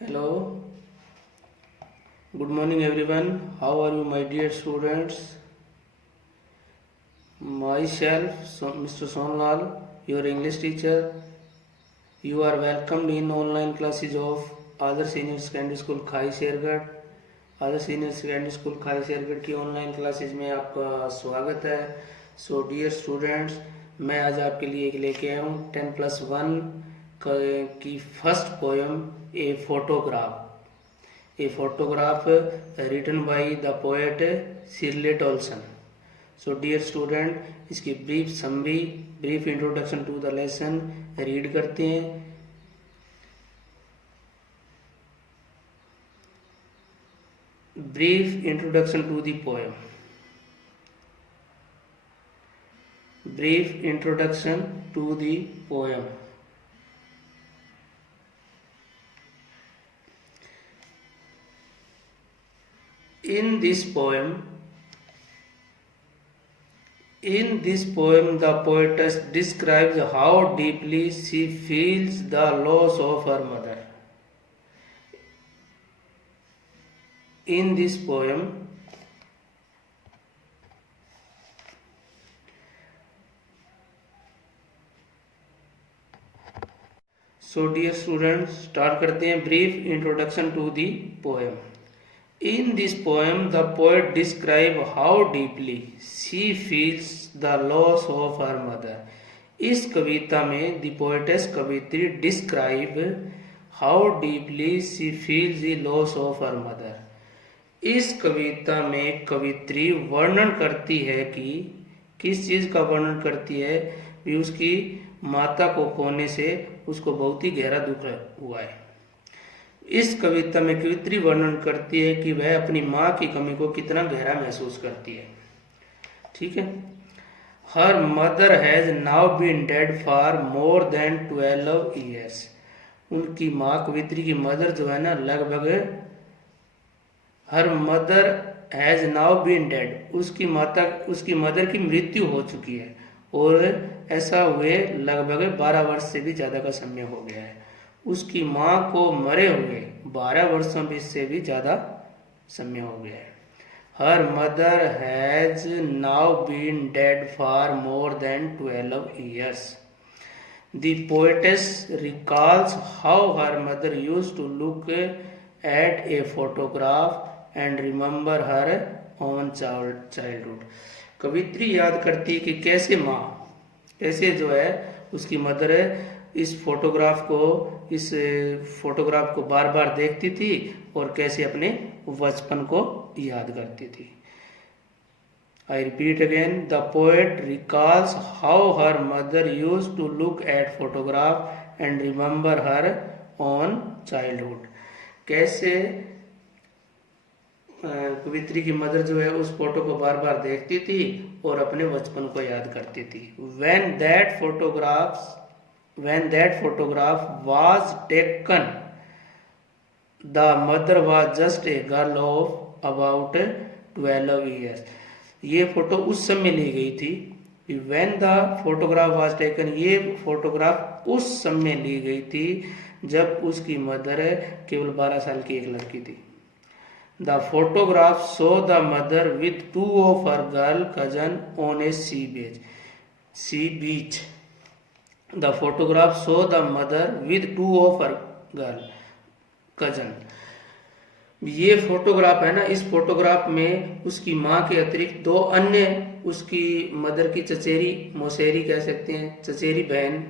Hello, good morning everyone. How are you, my dear students? Myself, Mr. Sonlal, your English teacher. You are welcomed in online classes of Other Senior Secondary School खाई Shergarh. Other senior secondary school खाई शेरगढ़ की online classes में आपका स्वागत है। So dear students, मैं आज आपके लिए एक लेके आया हूँ 10+1 की first poem a photograph written by the poet Shirley Toulson. So dear student, इसकी brief summary, brief introduction to the lesson read करते हैं। Brief introduction to the poem. Brief introduction to the poem. In this poem, the poetess describes how deeply she feels the loss of her mother. In this poem, so dear students, start करते हैं brief introduction to the poem. In this poem, the poet describes how deeply she feels the loss of her mother. इस कविता में the poetess कवित्री describe how deeply she feels the loss of her mother. इस कविता में कवित्री वर्णन करती है कि किस चीज का वर्णन करती है कि उसकी माता को खोने से उसको बहुत ही गहरा दुख हुआ है। इस कविता में कवित्री वर्णन करती है कि वह अपनी माँ की कमी को कितना गहरा महसूस करती है। ठीक है। Her mother has now been dead for more than 12 years। उनकी माँ, कवित्री की मदर जो है ना, लगभग her mother has now been dead, उसकी मदर की मृत्यु हो चुकी है और ऐसा हुए लगभग 12 वर्ष से भी ज़्यादा का समय हो गया है। उसकी माँ को मरे हुए 12 वर्षों से भी ज़्यादा समय हो गया है। Her mother has now been dead for more than 12 years। The poetess recalls how her mother used to look at a photograph and remember her own childhood. कवित्री याद करती है कि कैसे जो है उसकी मदर इस फोटोग्राफ को बार बार देखती थी और कैसे अपने बचपन को याद करती थी। I repeat again, the poet recalls how her mother used to look at photograph and remember her own childhood. कैसे कवित्री की मदर जो है उस फोटो को बार बार देखती थी और अपने बचपन को याद करती थी। When that photograph was taken, the mother was just a girl of about 12 years। ये फोटो उस समय ली गई थी। When the photograph was taken, ये फोटोग्राफ उस समय ली गई थी जब उसकी मदर केवल 12 साल की एक लड़की थी। The photograph show the mother with 2 of her girl cousin on a sea beach। The photograph show the mother with 2 of her girl cousin। ये फोटोग्राफ है ना, इस फोटोग्राफ में उसकी माँ के अतिरिक्त 2 अन्य उसकी मदर की चचेरी, मौसेरी कह सकते हैं, चचेरी बहन,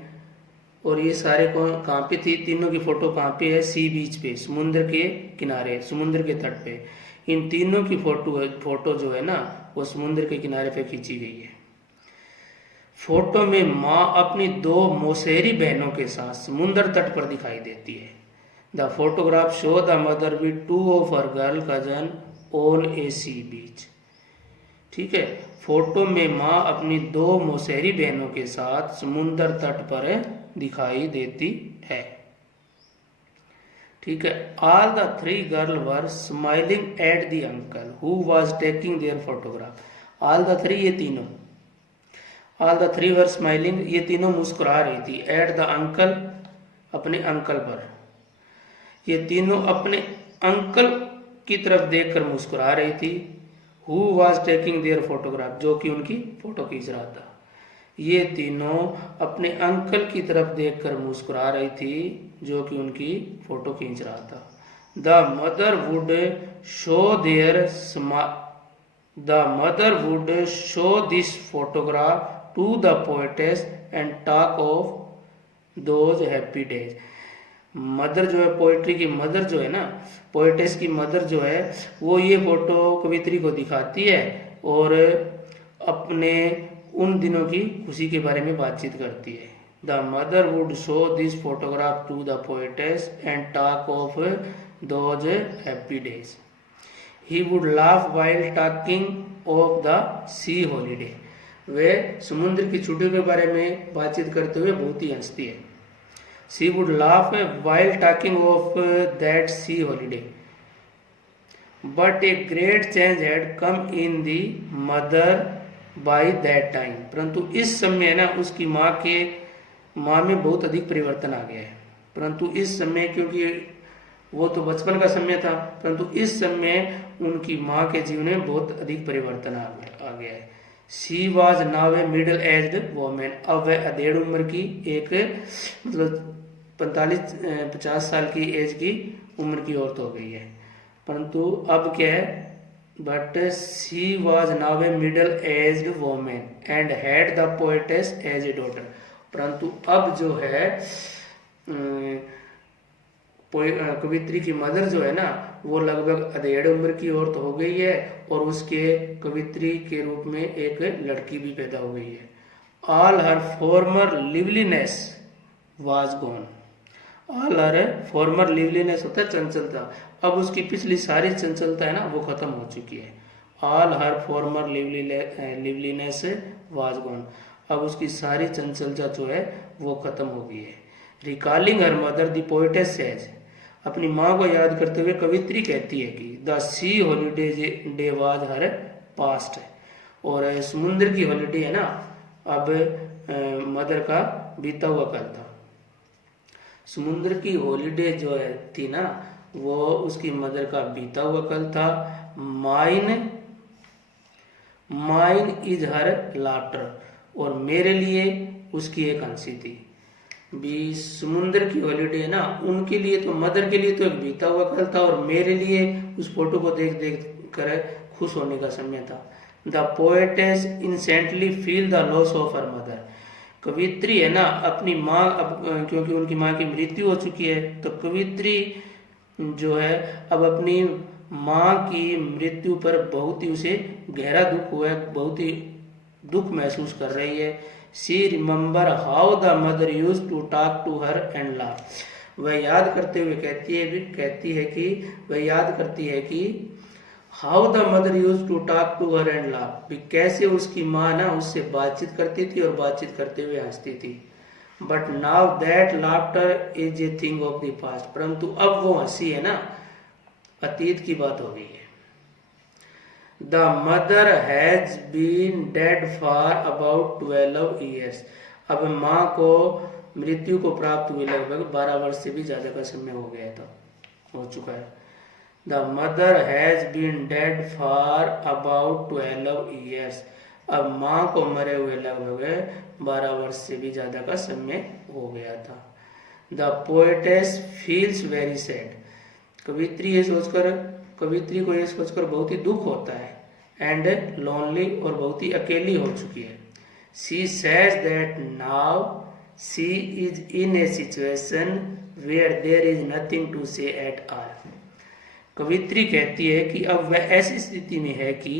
और ये सारे कहाँ पे थी, तीनों की फोटो कहाँ पे है, सी बीच पे, समुद्र के किनारे, समुद्र के तट पे। इन तीनों की फोटो जो है ना वो समुद्र के किनारे पे खींची गई है। फोटो में माँ अपनी 2 मौसेरी बहनों के साथ समुद्र तट पर दिखाई देती है। The photograph show the mother with 2 of her girl cousin on a sea beach। ठीक है। फोटो में माँ अपनी 2 मौसेरी बहनों के साथ समुद्र तट पर दिखाई देती है। ठीक है। All the 3 girl were smiling at the uncle who was taking their photograph. All the 3, ये तीनों, ऑल द 3 वर स्माइलिंग, ये तीनों मुस्कुरा रही थी, एट द अंकल, अपने अंकल पर। ये तीनों अपने अंकल की तरफ देखकर मुस्कुरा रही थी। Who was taking their photograph, जो कि उनकी फोटो खींच रहा था। ये तीनों अपने अंकल की तरफ देखकर मुस्कुरा रही थी, जो कि उनकी फोटो खींच रहा था। The mother would show there the mother would show this photograph to the poetess and talk of those happy days. Mother जो है, पोइट्री की मदर जो है ना, पोएटेस की मदर जो है, वो ये फोटो कवित्री को दिखाती है और अपने उन दिनों की खुशी के बारे में बातचीत करती है। The mother would show this photograph to the poetess and talk of those happy days. He would laugh while talking of the sea holiday. वे समुद्र की छुट्टियों के बारे में बातचीत करते हुए बहुत ही हंसती है। She would laugh while talking of that sea holiday. But a great change had come in the mother by that time. परंतु इस समय ना उसकी माँ में बहुत अधिक परिवर्तन आ गया है। परंतु इस समय, क्योंकि वो तो बचपन का समय था, परंतु इस समय उनकी माँ के जीवन में बहुत अधिक परिवर्तन आ गया है। She was now a middle aged woman. अब वह अधेड़ उम्र की एक मतलब 45-50 साल की एज की उम्र की औरत हो गई है। परंतु अब क्या है, but she was now a middle aged women and had the poetess as a daughter. परंतु अब जो है कवित्री की मदर जो है ना, वो लगभग अधेड़ उम्र की औरत हो गई है और उसके कवित्री के रूप में एक लड़की भी पैदा हो गई है। All her former liveliness was gone. All her former liveliness होता है चंचलता, अब उसकी पिछली सारी चंचलता है ना वो खत्म हो चुकी है। All her former liveliness was gone, अब उसकी सारी चंचलता जो है वो खत्म हो गई है। Recalling her mother the poetess says, अपनी माँ को याद करते हुए कवित्री कहती है कि the sea holiday day was her past. और समुद्र की हॉलीडे है ना, अब मदर का बीता हुआ कल था। समुद्र की हॉलीडे जो है थी ना, वो उसकी मदर का बीता हुआ कल था। माइन इज हर लाफ्टर, और मेरे लिए उसकी एक हंसी थी। भी समुद्र की हॉलीडे है ना, उनके लिए तो, मदर के लिए तो एक बीता हुआ कल था और मेरे लिए उस फोटो को देख देख कर खुश होने का समय था। The poetess intensely feel the loss of her mother. कवित्री है ना अपनी माँ, अब क्योंकि उनकी माँ की मृत्यु हो चुकी है, तो कवित्री जो है अब अपनी माँ की मृत्यु पर बहुत ही उसे गहरा दुख हुआ है, बहुत ही दुख महसूस कर रही है। She remember how the mother used to talk to her and laugh. वह याद करते हुए कहती है कि how the mother used to talk to her and laugh, कैसे उसकी माँ ना उससे बातचीत करती थी और बातचीत करते हुए हंसती थी। But now that laughter is a thing of the past, परंतु अब वो हंसी है ना अतीत की बात हो गई है। The mother has been dead for about 12 years। अब माँ को मृत्यु को प्राप्त हुए लगभग 12 वर्ष से भी ज्यादा का समय हो चुका है। The mother has been dead for about 12 years। अब माँ को मरे हुए लगभग 12 वर्ष से भी ज्यादा का समय हो गया था। The poetess feels very sad. कवित्री को ये सोचकर बहुत ही दुख होता है। एंड लोनली, और बहुत ही अकेली हो चुकी है। She says that now she is in a situation where there is nothing to say at all. कवित्री कहती है कि अब वह ऐसी स्थिति में है कि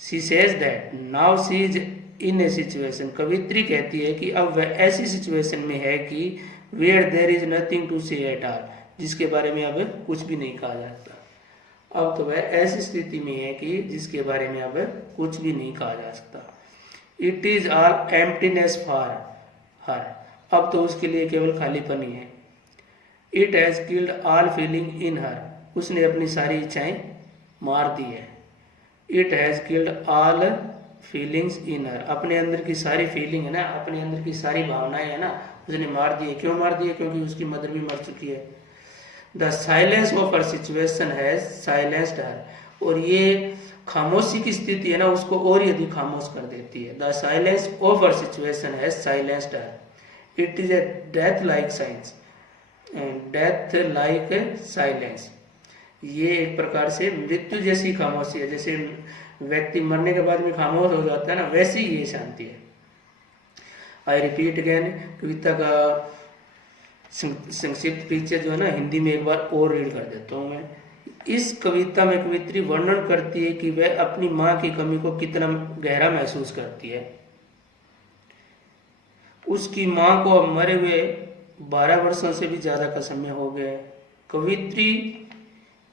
she says that now she is in a situation, कवित्री कहती है कि अब वह ऐसी सिचुएशन में है कि where there is nothing to say at all, जिसके बारे में अब कुछ भी नहीं कहा जाता। अब तो वह ऐसी स्थिति में है कि जिसके बारे में अब कुछ भी नहीं कहा जा सकता। It is all emptiness for her, अब तो उसके लिए केवल खालीपन ही है। It has killed all feeling in her, उसने अपनी सारी इच्छाएं मार दी है। It has killed all feelings in her, अपने अंदर की सारी फीलिंग है ना, अपने अंदर की सारी भावनाएं है ना, उसने मार दी है। क्यों मार दी है? क्योंकि उसकी मदर भी मर चुकी है। The silence of her situation has silenced her, और ये खामोशी की स्थिति है ना उसको और ही अधिक खामोश कर देती है। The silence of her situation has silenced her, it is a death like science, death like silence. ये एक प्रकार से मृत्यु जैसी खामोशी है, जैसे व्यक्ति मरने के बाद में खामोश हो जाता है ना, वैसी ये शांति है। आई रिपीट अगेन, कविता का संक्षिप्त परिचय जो है ना हिंदी में एक बार और रीड कर देता हूँ मैं। इस कविता में कवित्री वर्णन करती है कि वह अपनी माँ की कमी को कितना गहरा महसूस करती है। उसकी माँ को अब मरे हुए 12 वर्षों से भी ज्यादा का समय हो गया है। कवित्री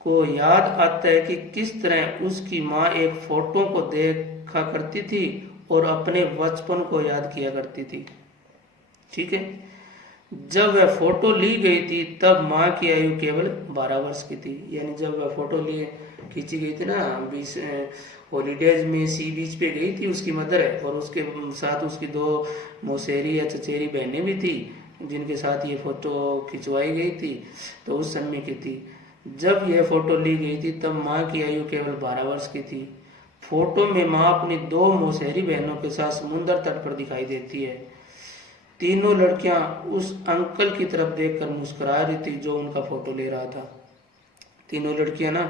को याद आता है कि किस तरह उसकी माँ एक फोटो को देखा करती थी और अपने बचपन को याद किया करती थी। ठीक है, जब वह फोटो ली गई थी तब माँ की आयु केवल 12 वर्ष की थी। यानी जब वह फोटो लिए खींची गई थी ना, 20 हॉलीडेज में सी बीच पे गई थी उसकी मदर है, और उसके साथ उसकी 2 मौसेरी या चचेरी बहनें भी थी जिनके साथ ये फोटो खिंचवाई गई थी, तो उस समय की थी। जब यह फोटो ली गई थी तब माँ की आयु केवल 12 वर्ष की थी। फोटो में माँ अपनी 2 मौसेरी बहनों के साथ समुद्र तट पर दिखाई देती है। तीनों लड़कियां उस अंकल की तरफ देखकर मुस्कुरा रही थी जो उनका फोटो ले रहा था। तीनों लड़कियां ना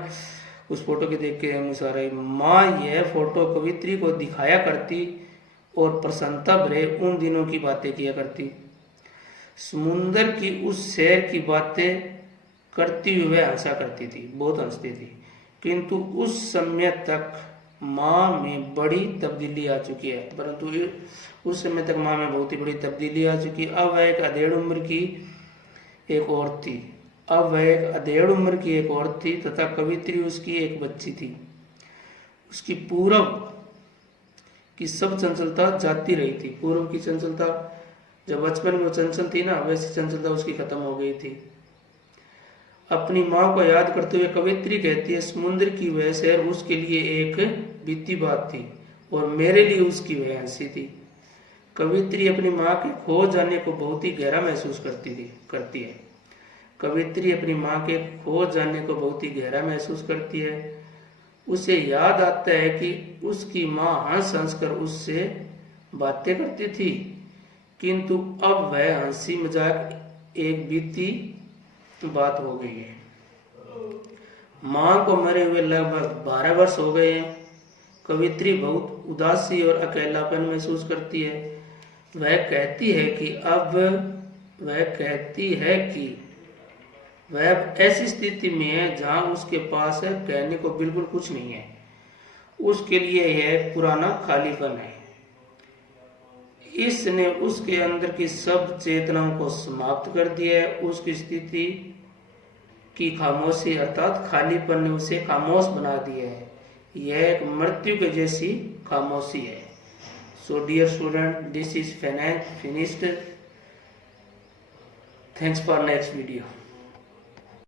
उस फोटो के देख के मुस्कुरा रही। माँ यह फोटो कवित्री को दिखाया करती और प्रसन्नता भरे उन दिनों की बातें किया करती। समुद्र की उस शहर की बातें करती हुए वह हंसा करती थी, बहुत हंसती थी। किंतु उस समय तक माँ में बड़ी तब्दीली आ चुकी है, परंतु उस समय तक माँ में बहुत ही बड़ी तब्दीली आ चुकी। अब वह एक अधेड़ उम्र की एक औरत थी। अब वह एक अधेड़ उम्र की एक औरत थी तथा कवित्री उसकी एक बच्ची थी। उसकी पूर्व की सब चंचलता जाती रही थी। पूर्व की चंचलता, जब बचपन में वो चंचल थी ना, वैसी चंचलता उसकी खत्म हो गई थी। अपनी माँ को याद करते हुए कवित्री कहती है, समुद्र की वह शहर उसके लिए एक बीती बात थी और मेरे लिए उसकी वह हंसी थी। कवित्री अपनी माँ के खो जाने को बहुत ही गहरा महसूस करती है। कवित्री अपनी माँ के खो जाने को बहुत ही गहरा महसूस करती है। उसे याद आता है कि उसकी माँ हंस हंस कर उससे बातें करती थी, किंतु अब वह हंसी मजाक एक बीती बात हो गई है। माँ को मरे हुए लगभग 12 वर्ष हो गए हैं। कवित्री बहुत उदासी और अकेलापन महसूस करती है। वह कहती है कि वह ऐसी स्थिति में है जहां उसके पास कहने को बिल्कुल कुछ नहीं है। उसके लिए यह पुराना खालीपन है। इसने उसके अंदर की सब चेतनाओं को समाप्त कर दिया है। उसकी स्थिति की खामोशी अर्थात खालीपन ने उसे खामोश बना दिया है। यह एक मृत्यु के जैसी खामोशी है। So dear student, this is finished. Thanks for next video.